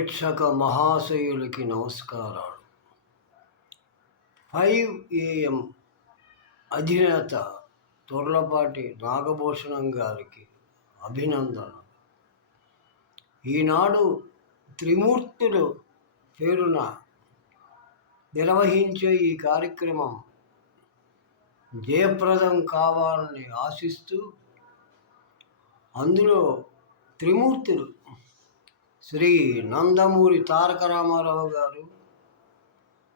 ప్రేక్షక మహాశయులకి నమస్కారాలు. Five AM అధినేత తొర్లపాటి నాగభూషణం గారికి అభినందన ఈనాడు త్రిమూర్తులు పేరున నిర్వహించే ఈ కార్యక్రమం జయప్రదం కావాలని ఆశిస్తూ అందులో త్రిమూర్తులు శ్రీ నందమూరి తారక రామారావు గారు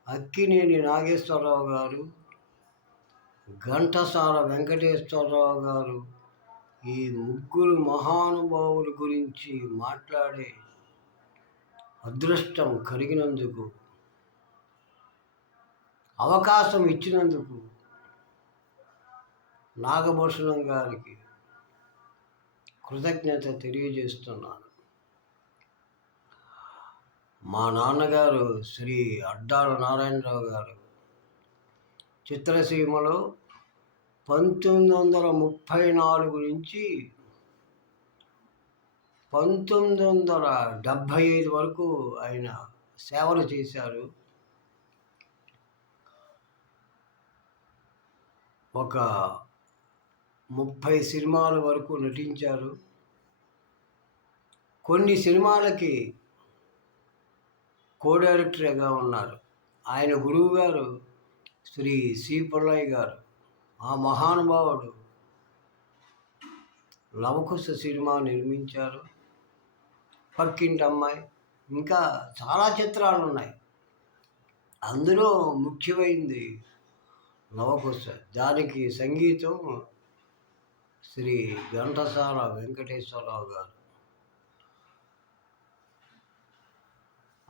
అక్కినేని నాగేశ్వరరావు గారు ఘంటసాల వెంకటేశ్వరరావు గారు ఈ ముగ్గురు మహానుభావుల గురించి మాట్లాడే అదృష్టం కలిగినందుకు అవకాశం ఇచ్చినందుకు నాగభూషణం గారికి కృతజ్ఞత తెలియజేస్తున్నాను. మా నాన్నగారు శ్రీ అడ్డాల నారాయణరావు గారు చిత్రసీమలో పంతొమ్మిది వందల ముప్పై నాలుగు నుంచి పంతొమ్మిది వందల డెబ్భై ఐదు వరకు ఆయన సేవలు చేశారు. ఒక ముప్పై సినిమాల వరకు నటించారు. కొన్ని సినిమాలకి కో డైరెక్టర్గా ఉన్నారు. ఆయన గురువు గారు శ్రీ సి పుల్లయ్య గారు. ఆ మహానుభావుడు లవకుశ సినిమా నిర్మించారు. పక్కింటి అమ్మాయి. ఇంకా చాలా చిత్రాలు ఉన్నాయి అందులో ముఖ్యమైనది లవకుశ. దానికి సంగీతం శ్రీ ఘంటసాల వెంకటేశ్వరరావు గారు.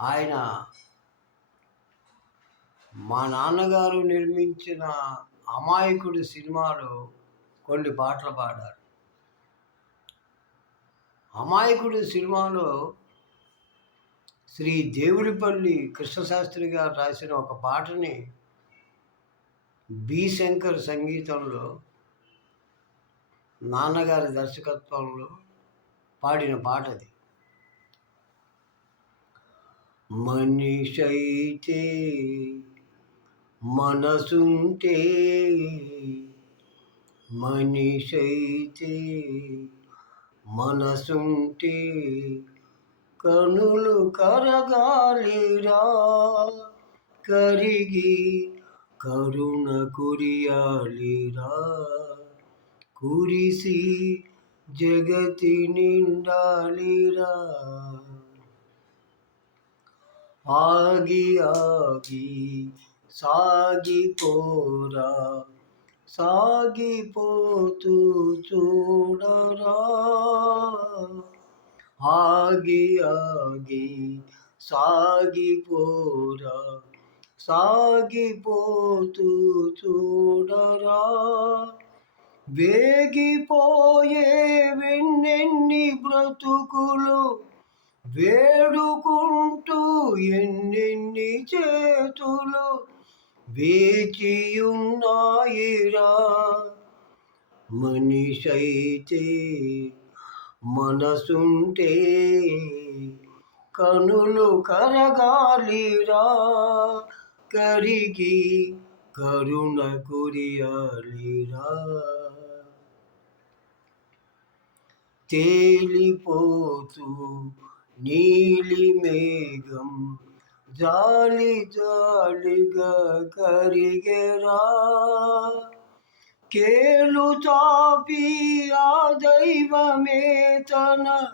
ఆయన మా నాన్నగారు నిర్మించిన అమాయకుడి సినిమాలో కొన్ని పాటలు పాడారు. అమాయకుడి సినిమాలో శ్రీ దేవుడిపల్లి కృష్ణశాస్త్రి గారు రాసిన ఒక పాటని బి శంకర్ సంగీతంలో నాన్నగారి దర్శకత్వంలో పాడిన పాట అది మనిషైతే మనసుంటే మనిషైతే మనసుంటే కనులు కరగాలిరా? కరిగి కరుణ కురియాలిరా? కురిసి జగతి నిండాలిరా? ఆగి ఆగి సాగిపోరా సాగిపోతూ చూడరా. ఆగి ఆగి సాగిపోరా సాగిపోతూ చూడరా. వేగిపోయే వెన్నెన్ని బ్రతుకులు వేడుకుంటూ ఎన్నెన్ని చేతులు వేచియున్నాయిరా. మనిషైతే మనసుంటే కనులు కరగాలిరా. కరిగి కరుణ కురియాలిరా. తేలిపోతూ నీలి మేఘం జాలి జాలిగా కరిగెరా. కేలు చాపి ఆ దైవమే తన.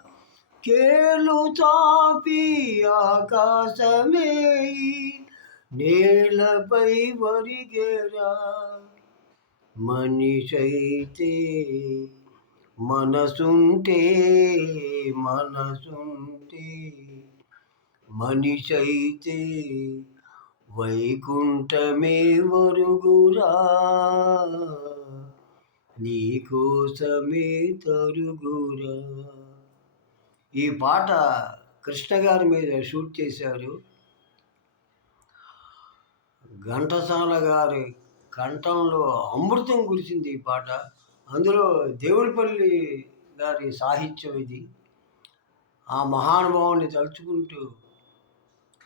కేలు చాపి ఆకాశమే నేలపై వరిగెరా మనిషైతే మనసుంటే మనసుంటే మనిషైతే వైకుంఠమే వరుగురా నీకోసమే తరుగురా. ఈ పాట కృష్ణ గారి మీద షూట్ చేశారు. ఘంటసాల గారి కంఠంలో అమృతం కురిసింది ఈ పాట. అందులో దేవుడిపల్లి గారి సాహిత్యం ఇది. ఆ మహానుభావుని తలుచుకుంటూ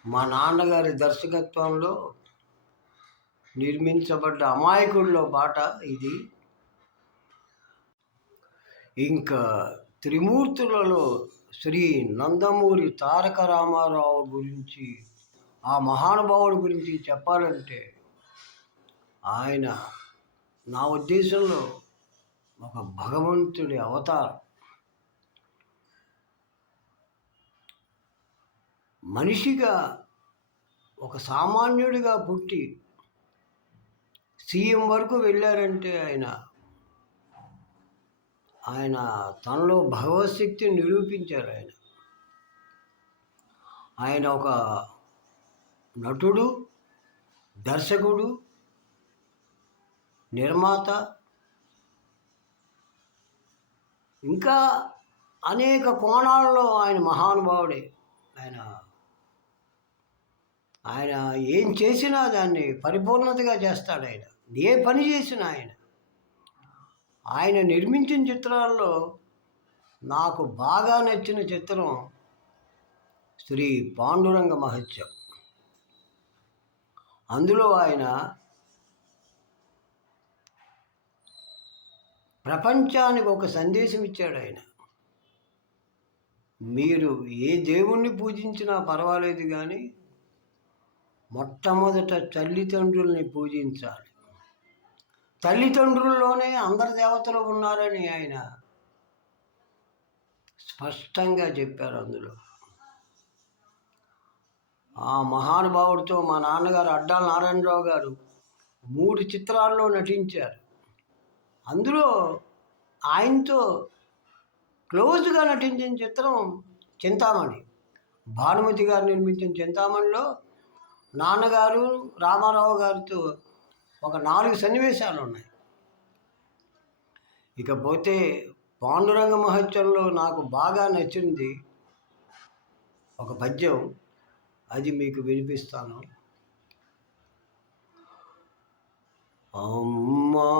మా నాన్నగారి దర్శకత్వంలో నిర్మించబడ్డ అమాయకుల్లో బాట ఇది. ఇంకా త్రిమూర్తులలో శ్రీ నందమూరి తారక రామారావు గురించి ఆ మహానుభావుడి గురించి చెప్పాలంటే ఆయన నా ఉద్దేశంలో ఒక భగవంతుడి అవతారం. మనిషిగా ఒక సామాన్యుడిగా పుట్టి సీఎం వరకు వెళ్ళారంటే ఆయన ఆయన తనలో భగవశక్తిని నిరూపించారు ఆయన. ఆయన ఒక నటుడు దర్శకుడు నిర్మాత ఇంకా అనేక కోణాలలో ఆయన మహానుభావుడే. ఆయన ఆయన ఏం చేసినా దాన్ని పరిపూర్ణతగా చేస్తాడు ఆయన. ఏ పని చేసినా ఆయన. ఆయన నిర్మించిన చిత్రాల్లో నాకు బాగా నచ్చిన చిత్రం శ్రీ పాండురంగ మహత్యం. అందులో ఆయన ప్రపంచానికి ఒక సందేశం ఇచ్చాడు ఆయన. మీరు ఏ దేవుణ్ణి పూజించినా పర్వాలేదు కానీ మొట్టమొదట తల్లిదండ్రుల్ని పూజించాలి. తల్లిదండ్రుల్లోనే అందరి దేవతలు ఉన్నారని ఆయన స్పష్టంగా చెప్పారు అందులో. ఆ మహానుభావుడితో మా నాన్నగారు అడ్డాల నారాయణరావు గారు మూడు చిత్రాల్లో నటించారు. అందులో ఆయనతో క్లోజ్గా నటించిన చిత్రం చింతామణి. భానుమతి గారు నిర్మించిన చింతామణిలో నాన్నగారు రామారావు గారితో ఒక నాలుగు సన్నివేశాలు ఉన్నాయి. ఇకపోతే పాండురంగ మహోత్సవంలో నాకు బాగా నచ్చింది ఒక పద్యం. అది మీకు వినిపిస్తాను. అమ్మా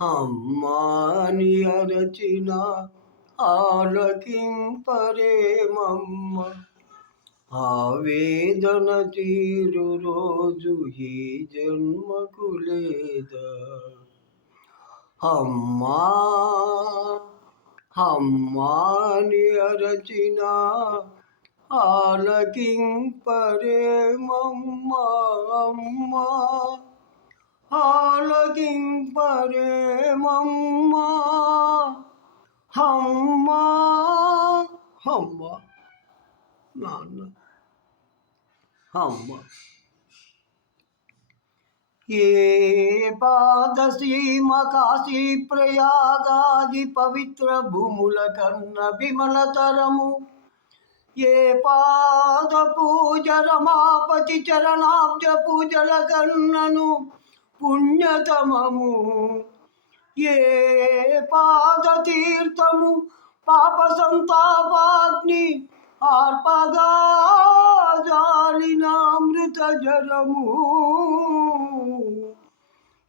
అమ్మాని అరచిన ఆలకింపరేమమ్మ. ఆవేదన తీరు రోజు ఈ జన్మకు లేదా? అమ్మా అమ్మాని అరచిన ఆలకింపరేమమ్మ. అమ్మా ఆలకింపరేమమ్మ. అమ్మా. హమ్మ నాన్న. హమ్మ ఏ పాదసీమ కాశీ ప్రయాగాది పవిత్ర భూముల కన్న విమలతరము ఏ పాద పూజ రమాపతి చరణాబ్జ పూజల గన్నను పుణ్యతమము. ఏ పాద తీర్థము పాప సంతాపాగ్ని ఆర్పగా జాలినామృత జలము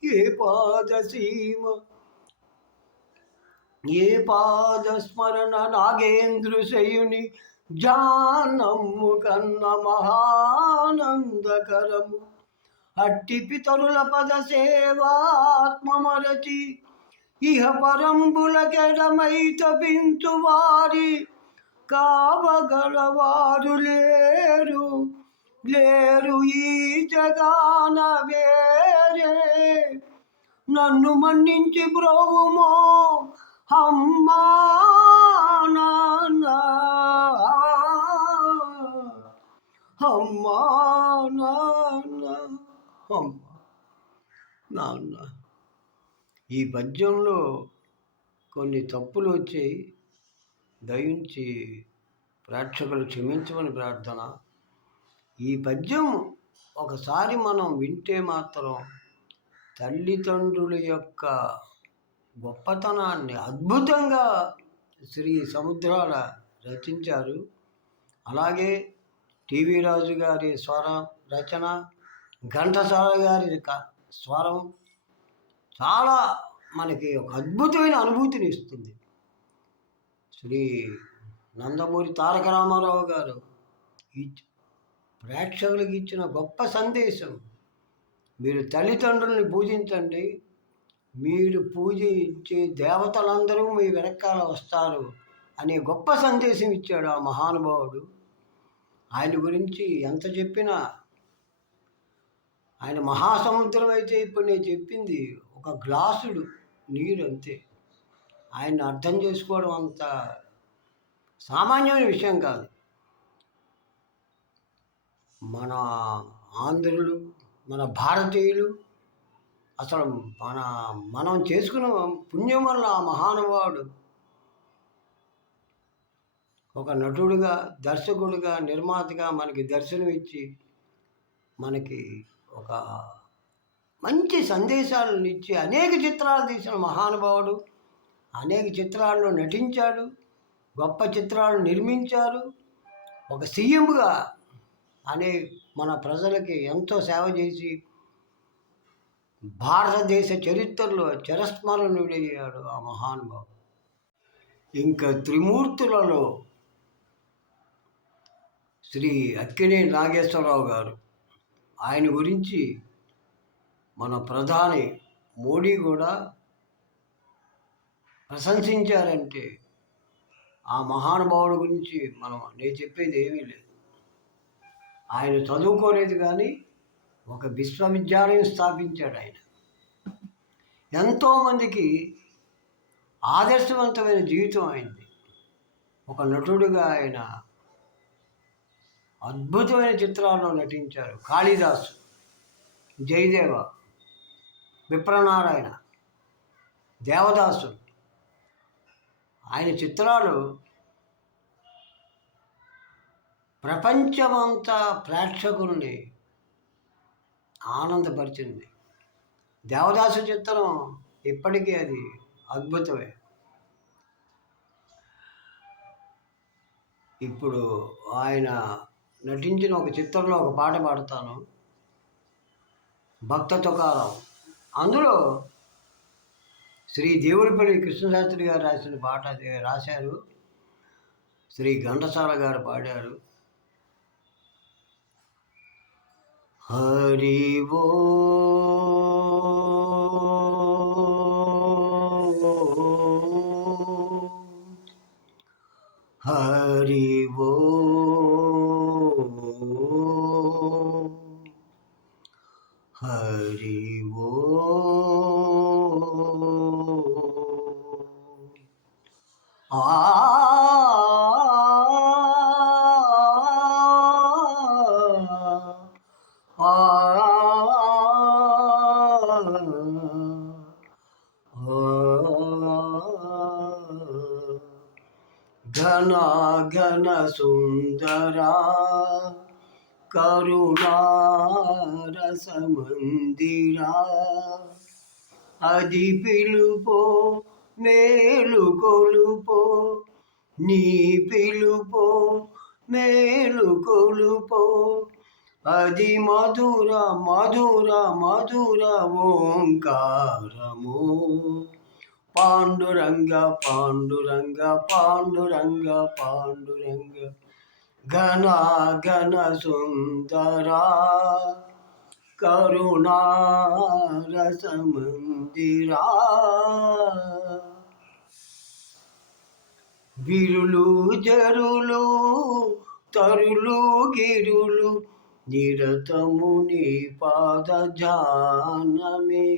ఏ పాదసీమ ఏ పాదస్మరణ నాగేంద్రశయుని జానము కన్న మహానందకరము. అట్టి పితరుల పద సేవాత్మమరచి ఇహ పరంబులకెడమై తపించు వారి కావగలవారు లేరు లేరు ఈ జగాన వేరే. నన్ను మన్నించి బ్రోవుమో అమ్మా నాన్న. అమ్మా నాన్న అమ్మ నాన్న ఈ పద్యంలో కొన్ని తప్పులు వచ్చాయి దయించి ప్రేక్షకులు క్షమించమని ప్రార్థన. ఈ పద్యం ఒకసారి మనం వింటే మాత్రం తల్లిదండ్రుల యొక్క గొప్పతనాన్ని అద్భుతంగా శ్రీ సముద్రాల రచించారు. అలాగే టీవీ రాజు గారి స్వరం రచన ఘంటసాల గారి క- స్వరం చాలా మనకి ఒక అద్భుతమైన అనుభూతిని ఇస్తుంది. శ్రీ నందమూరి తారక రామారావు గారు ప్రేక్షకులకు ఇచ్చిన గొప్ప సందేశం మీరు తల్లిదండ్రుల్ని పూజించండి మీరు పూజించే దేవతలందరూ మీ వెనకాల వస్తారు అనే గొప్ప సందేశం ఇచ్చాడు ఆ మహానుభావుడు. ఆయన గురించి ఎంత చెప్పినా ఆయన మహాసముద్రం అయితే ఇప్పుడు నేను చెప్పింది ఒక గ్లాసుడు నీరు అంతే. ఆయన అర్థం చేసుకోవడం అంత సామాన్యమైన విషయం కాదు. మన ఆంధ్రులు మన భారతీయులు అసలు మన మనం చేసుకున్న పుణ్యం వల్ల ఆ మహానుభావుడు ఒక నటుడుగా దర్శకుడుగా నిర్మాతగా మనకి దర్శనం ఇచ్చి మనకి ఒక మంచి సందేశాలను ఇచ్చి అనేక చిత్రాలు తీసిన మహానుభావుడు అనేక చిత్రాల్లో నటించాడు గొప్ప చిత్రాలు నిర్మించారు ఒక సీఎంగా అనే మన ప్రజలకి ఎంతో సేవ చేసి భారతదేశ చరిత్రలో చిరస్మరణుడయ్యాడు ఆ మహానుభావుడు. ఇంకా త్రిమూర్తులలో శ్రీ అక్కినే నాగేశ్వరరావు గారు. ఆయన గురించి మన ప్రధాని మోడీ కూడా ప్రశంసించారంటే ఆ మహానుభావుడి గురించి మనం నేను చెప్పేది ఏమీ లేదు. ఆయన చదువుకోలేదు కానీ ఒక విశ్వవిద్యాలయం స్థాపించాడు ఆయన. ఎంతోమందికి ఆదర్శవంతమైన జీవితం అయింది. ఒక నటుడుగా ఆయన అద్భుతమైన చిత్రాల్లో నటించారు కాళిదాసు జయదేవ విప్రనారాయణ దేవదాసు. ఆయన చిత్రాలు ప్రపంచమంతా ప్రేక్షకుల్ని ఆనందపరిచింది. దేవదాసు చిత్రం ఇప్పటికీ అది అద్భుతమే. ఇప్పుడు ఆయన నటించిన ఒక చిత్రంలో ఒక పాట పాడతాను. భక్త తుకారం అందులో శ్రీ దేవుడిపల్లి కృష్ణశాస్త్రి గారు రాసిన పాట అది రాశారు. శ్రీ ఘంటసాల గారు పాడారు. హరి ఓ ఘన ఘన సుందరా కరుణా రసమందిరా అది పిలుపో మేలు కొలుపో నీ పిలుపో మేలు కొలుపో అది మధుర మధుర మధుర ఓంకారము. పాండురంగ పాండురంగ పాండురంగ పాండురంగ ఘన ఘన సుందరా కరుణారసమందిరా విరులు జరులు తరులు గిరులు నిరతము నీ పాద జానమే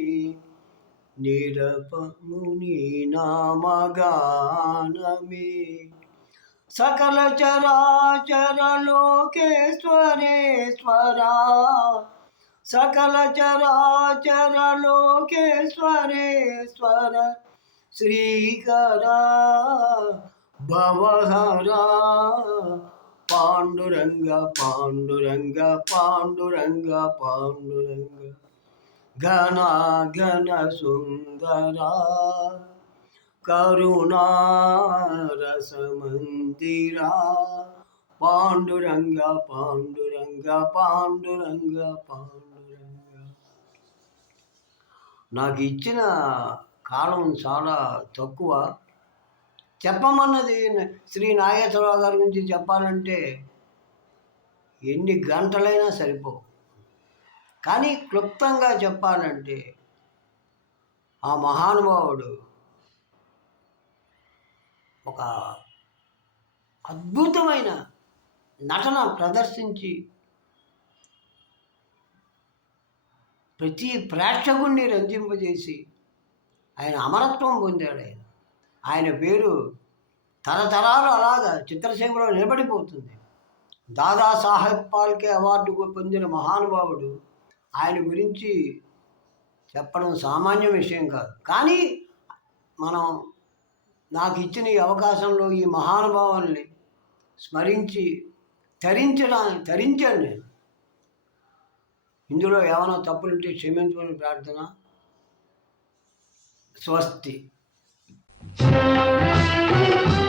నిరపము నీ నామగానమే సకల చరాచర లోకేశ్వరేశ్వరా సకల చరాచర లోకేశ్వరేశ్వర శ్రీకరా భవహరా. పాండురంగ పాండురంగ పాండురంగ పాండురంగ. ఘన ఘన సుందర కరుణారసమందిరా. పాండురంగ పాండురంగ పాండురంగ పాండురంగ. నాకు ఇచ్చిన కాలం చాలా తక్కువ. చెప్పమన్నది శ్రీ నాగేశ్వరరావు గారి గురించి చెప్పాలంటే ఎన్ని గంటలైనా సరిపోవు. కానీ క్లుప్తంగా చెప్పాలంటే ఆ మహానుభావుడు ఒక అద్భుతమైన నటన ప్రదర్శించి ప్రతి ప్రేక్షకుణ్ణి రంజింపజేసి ఆయన అమరత్వం పొందాడు ఆయన. ఆయన పేరు తరతరాలు అలాగా చిత్రసీమలో నిలబడిపోతుంది. దాదాసాహెబ్ పాల్కే అవార్డు పొందిన మహానుభావుడు ఆయన గురించి చెప్పడం సామాన్య విషయం కాదు. కానీ మనం నాకు ఇచ్చిన ఈ అవకాశంలో ఈ మహానుభావుల్ని స్మరించి తరించడానికి తరించాను నేను. ఇందులో ఏమైనా తప్పులుంటే క్షమించమని ప్రార్థన స్వస్తి. Thank you.